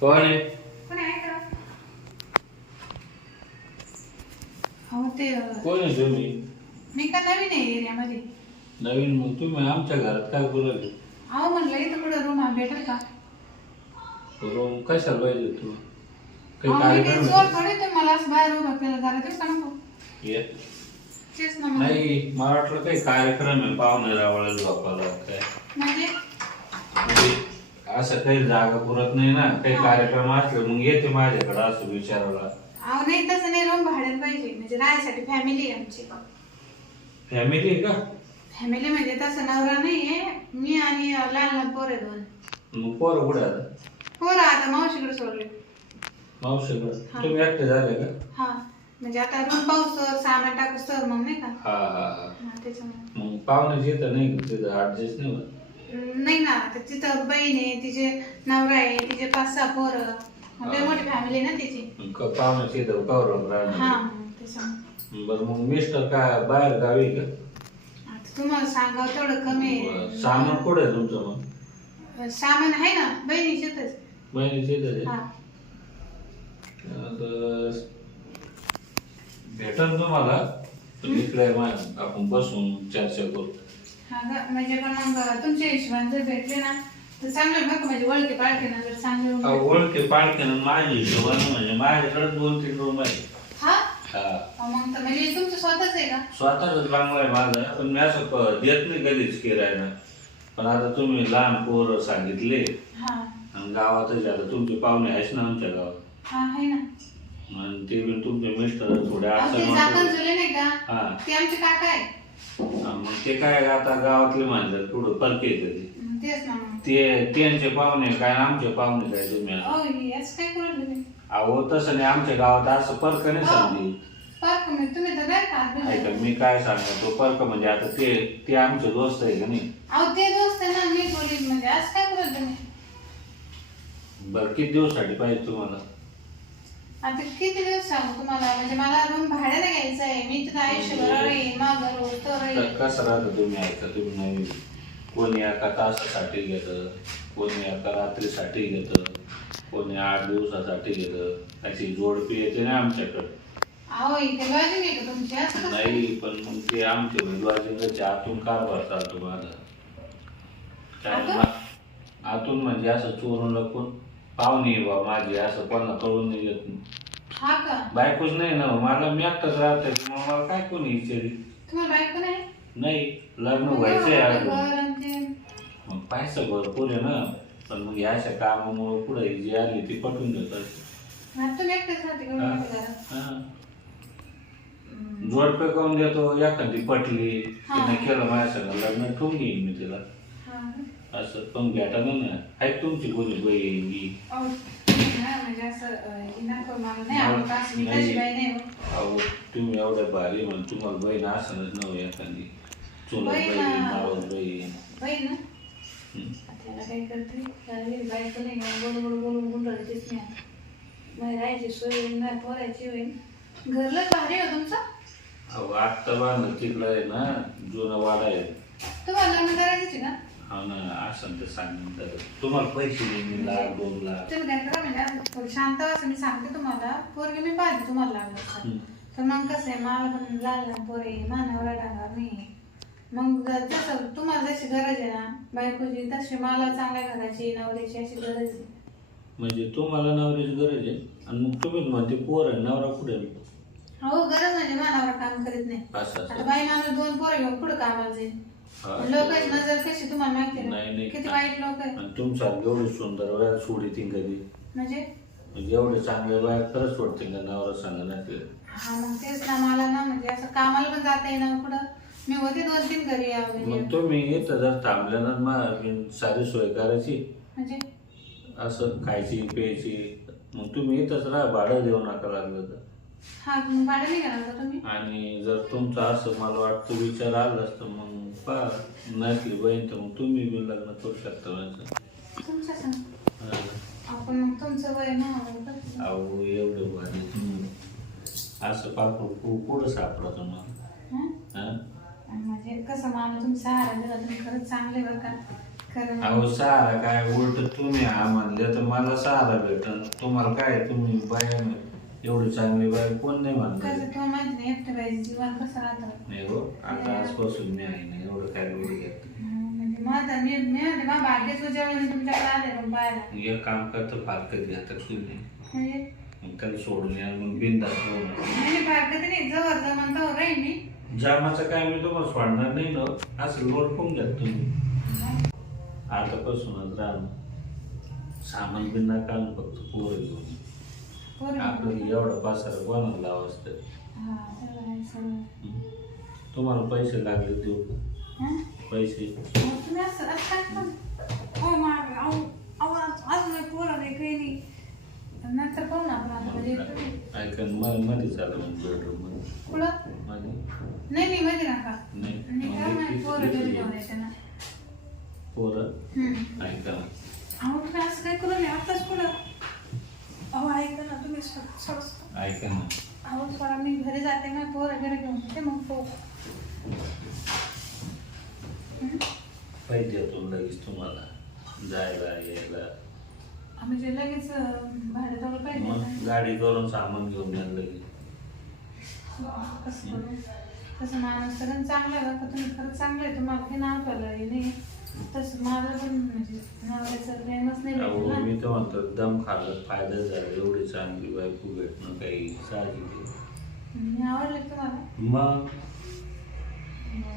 कोण आहे? कोण आहे का? हो ते कोण आहे तुम्ही? मी का नवीन आहे एरियामध्ये. नवीन? मग तुम्ही आमच्या घरात काय बोलायले? अहो म्हणलं इथं कुठं रूम भेटेल का? रूम कशाला पाहिजे तू? काही अहो मी कार्यक्रम काही आहे? जोर थोडी तर मला असं बाहेर उभं केलं जरा देऊ का नको? ये. तेच ना मग. नाही, मला वाटलं काही कार्यक्रम आहे, पाहुणे रावळाला झोपायला काय. म्हणजे म्हणजे असं काही जागा पुरत नाही ना, काही कार्यक्रम असले मग येते माझ्याकडे असं विचारायला. अहो नाही तसं नाही, रूम भाड्याला पाहिजे म्हणजे राहायसाठी फॅमिली आहे आमची. फॅमिली आहे का? फॅमिली म्हणजे तसं नवरा नाहीये, मी आणि लहान लहान पोरं आहे दोन. मग पोरं कुठे आता? पोरं आता मावशीकडे सोडले. मावशीकडे? हा. तुम्ही एकटे झाले का? हा म्हणजे आता रूम पाऊस सर सामान टाकू सर मग नाही का? हा हा हा. हा त्याच्यामुळे मग पाहुण्याची येतं नाही का तिथं ऍडजस्ट नाही होत? नाही ना, तर तिथं बहीण आहे, तिचे नवरा आहे, तिचे 5-6 पोरं, मग लय मोठी फॅमिली आहे ना तिची. पाहुण्याची येतं कवर हा राहणार. मग त्याच्यामुळे. बरं, मग मिस्टर काय बाहेर गावी आहे का? आता तुम्हाला सांगावं तेवढं कमी आहे. सामान कुठे आहे तुमचं मग? सामान आहे ना बहिणीच्यातच. बहिणीची येतं ते? हा तर भेटन तुम्हाला, पण इकडे आपण बसून चर्चा करू. हा का, म्हणजे पण मग तुमच्या हिशोबाने जर भेटले ना तर चांगलं बघ, म्हणजे ओळखी पाळखी ना जर चांगले room भेटले. ओळखे पाळखे ना माझ्या हिशोबानं म्हणजे माझ्याकडे 2-3 रूम आहे. हा हा, मग तर म्हणजे तुमचं स्वतःच आहे का? स्वतःच बांगला आहे माझा, पण मी असं देत नाही कधीच किरायला. पण आता तुम्ही लहान पोरं सांगितले हा आणि गावातच आता तुमचे पाहुणे आहेच ना आमच्या गावात, हा आहे ना. आणि ते पण तुमचे मिस्टर थोडे अहो, ते अडचण जाकण वाटत. जुले नाही का, हा ते आमचे काका आहे. मग ते काय आता गावातले माणसं थोडं फरक येते ते. तेच ना मग. त्यांचे पाहुणे काय आणि आमचे पाहुणे काय तुम्ही आता. अहो याच काय करू तुम्ही? अहो तसं नाही, आमच्या गावात असं फरक नाही समजी. पार्क म्हणजे तुम्ही तर काय का ऐका मी काय सांगतो, फरक म्हणजे आता ते आमचे दोस्त आहे का नाही. अहो ते दोस्त आहे ना, मी बोलीन म्हणजे असं काय करू तुम्ही? बरं, किती दिवसासाठी पाहिजे तुम्हाला? आता किती दिवस सांगू तुम्हाला, म्हणजे मला रूम भाड्याने घ्यायचं आहे. मी तिथं आयुष्यभर राहीन, माझं रोज तर राहील. कसं राहतं तुम्ही ऐका, तुम्ही नवीन कोणी एका तासासाठी घेतं, कोणी एका रात्रीसाठी घेतं, कोणी 8 दिवसासाठी घेतं. अशी जोडपी येते ना आमच्याकडे. अहो इथे लॉजिंग आहे का तुमची? असं कसं? नाही, पण मग ते आमचे विद्वाजींच्या आतून कारभार चालतो माझा. आतून? आतून म्हणजे असं चोरून लपून पाहुणे बा माझी असं कोणाला कळून नाही येत. हा का? बायकोच नाही ना, मला मी एकटाच राहतोय, मग मला काय कोणी विचारी. तुम्हाला बायको नाही? नाही, लग्न मग व्हायचंय एवढं अजून. घर आणि ते. मग पैसा भरपूर आहे ना, पण मग या अशा कामामुळे पुढे जी आली ती पटवून देतात. आता तुम्ही एकटेच राहते का हा. मोठ्या घरात? हा. जोडपे करून देतो, एखादी पटली तिने केलं माझ्या सगळं लग्न ठेवून घेईन मी तिला. हा. असं पण भेटा ना, आहे तुमची कोणी बहीण ही? अहो, तुम्ही ना म्हणजे असं हे नको मला नाही आवडत असं. मी तशी बाई नाही हो. अहो तुम्ही एवढ्या भारी म्हणून तुम्हाला बहीण असणच नव्हे एखादी चुलत बहीण, बहीण, मावस बहीण. बाई ना हं. त्याला काय करते, त्याला मी बायको नाही का, बोलून बोलून बोलून राहतेच नाही. मग राहायची सोय होईल, नाही पोरायची होईल. घरलं भारी हो तुमचं. अहो आत्ता बांधलं तिकडं आहे ना, जुनं वाडा आहे. तुम्हाला लग्न करायची का? हा ना, असं तर सांगितलं तुम्हाला पैसे देईन मी 1,00,000-2,00,000. तुम्ही काय करा म्हणजे असं थोडं शांत असं मी सांगते तुम्हाला. पोरगी मी पाहिजे तुम्हाला लागलं तर. हं. तर मग कसं आहे, मला पण लहान लहान पोरे मानावर डांगर नाही. मग जसं तुम्हाला जशी गरज आहे ना बायकोची, तशी मला चांगल्या घराची नवऱ्याची अशी गरज आहे. म्हणजे तुम्हाला नवऱ्याची गरज आहे आणि मग तुम्ही म्हणते पोर आहे, नवरा कुठे आहे? हो गरज म्हणजे मानावर काम करीत नाही. असं आता असं. बाई माणूस 2 पोरं घेऊन पुढे कामाला जाईल. हा, लोकांची नजर कशी तुम्हाला माहिती आहे नाही, ना, नाही. किती वाईट लोक आहे. आणि तुमच्यासारखं एवढी सुंदर वया सोडीती कधी? म्हणजे म्हणजे एवढे चांगले बाया खरंच सोडते का नवरा सांगा नाही? हा मग तेच ना, मला ना म्हणजे असं कामाला पण जाता येईना पुढं. मी होते 2-3 घरी मग म्हणजे तुम्ही इथं जर थांबल्या ना मग सारी सोय करायची, म्हणजे असं खायची प्यायची. मग तुम्ही इथंच राहा, भाडं देऊ नका लागलं तर. हा मग भाडं नाही घेणार का तुम्ही? आणि जर तुमचं असं मला वाटतं विचार आला असतं मग पहा, नसली बहीण तर मग तुम्ही बी लग्न करू शकता माझं. तुमच्या संग हा. आपण मग तुमचं वय ना कसं? अहो एवढं भारी तुम्ही असं पाकू कुठं सापडा तुम्हाला? हं? हा? आणि म्हणजे कसं मला तुम्ही सहारा दिला, तुम्ही खरंच चांगले बरं का. खरं अहो सहारा काय उलट तुम्ही हा म्हणले तर मला सहारा भेटन. तुम्हाला काय तुम्ही बाया एवढी चांगली बाय कोण नाही म्हणणार. कसं तुला माहिती नाही एकटं बाईचं जीवन कसं राहतं. नाही हो आता आजपासून मी आहे ना एवढं काय एवढं घेत. म्हणजे माझा मी म्हणते मग भाग्यच उजावून तुमच्याकडे आले मग पाहायला. एक काम करतो फारकत घेतात तुम्ही म्हणजे मग त्याला सोडून या मग बिंदास होऊन नाही फारकत नाही जवळ जमान तर राहील मी. जामाचं काय मी तुम्हाला सोडणार नाही ना असं लोड कोण घ्या तुम्ही. आतापासूनच राहणं सामान बिना काढून फक्त पोरं घेऊन पोरं आपलं एवढं पासार कोणाला लावा असतं. हा सगळं आहे सगळं. तुम्हाला पैसे लागले देऊ हं? पैसे. मग तुम्ही असं काय पण हो माग अहो अजून पोरं नाही काही नाही नंतर पाहू ना आपण आता म्हणजे तुम्ही ऐकन मध्ये चालू बेडरूम मध्ये कुठं मध्ये नाही मी मध्ये नका नाही आणि काय मग माहिती ती- पोरं ती- घरी ती- घेऊन येते ना. पोरं ऐका ना. अहो तुम्ही असं काय करू नये आत्ताच कुठं अहो ऐका ना तुम्ही सोड ऐका ना अहो सोडा मी घरी जाते ना पोरं घरी घेऊन येते मग पो पैसे देतो लगेच तुम्हाला जायला यायला. म्हणजे लगेच भाडं तेवढं मग पाहिजे गाडी करून सामान घेऊन या लगेच. कसं करू तसं माणूस सगळं चांगलं आहे का तुम्ही खरंच चांगलं आहे तुम्हाला काही नाव ठेवलं हे नाही तसं माझं पण म्हणजे नवऱ्याचं प्रेमच नाही अहो भेटलं ना. मी तर म्हणतो दम खाल्लं फायदा झाला एवढी चांगली बायको भेटणं काही साहजिक आहे. मी आवडले तुम्हाला मग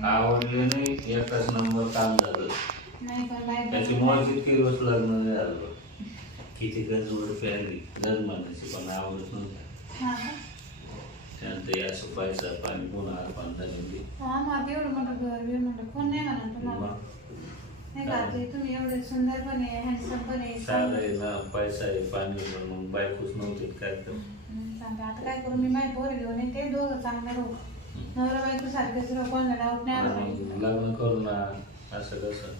आवडले नाही एकाच नंबर काम झालं. नाही पण बायको त्याच्यामुळे किती दिवस लग्न नाही झालं. किती गज उडपी आली गज म्हणायची पण आवडत नव्हतं. हा का? त्यानंतर असं पैसा पाणी पुन्हा पंधरा निघली. हा मग एवढं मोठं घर बी मोठं कोण नाही म्हणा तुम्हाला नाही का ते तुम्ही एवढे सुंदर पण आहे हँडसम पण आहे साधं आहे ना पैसा आहे पाणी आहे, पण मग बायकोच नव्हती काय तर. सांगा आता काय करू मी माझी पोरं घेऊन येते दोघं चांगले राहू नवरा बायको सारखेच राहू कोणाला डाऊट नाही आला पाहिजे. मग लग्न करू ना असं कसं.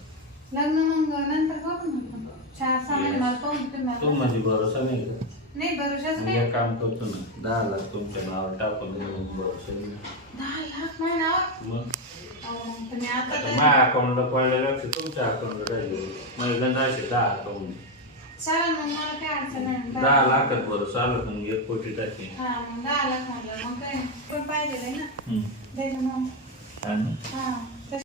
लग्न मग नंतर करू ना 4-6 महिने मला पाहून तू तुम्ही म्हणजे भरोसा नाही का. नाही भरोशाच मग नाही. एक काम करतो ना 10 लाख तुमच्या नावावर टाकून दे, मग भरोसा नाही. 10 लाख नाही ना मग अहो, तुम्ही आता आता तर माझ्या अकाउंटला पडलेलं लक्ष तुमच्या अकाउंटला राहिले माझे गंज असे 10 अकाउंट चालेल मग मला काय अडचण नाही 10 लाखात भरोसा आलं तर मग 1 कोटी टाकेन. हा मग 10 लाख म्हणलं मग काय पण पाहिजे आहे ना हम्म. त्याच्यामुळं हा ना. हा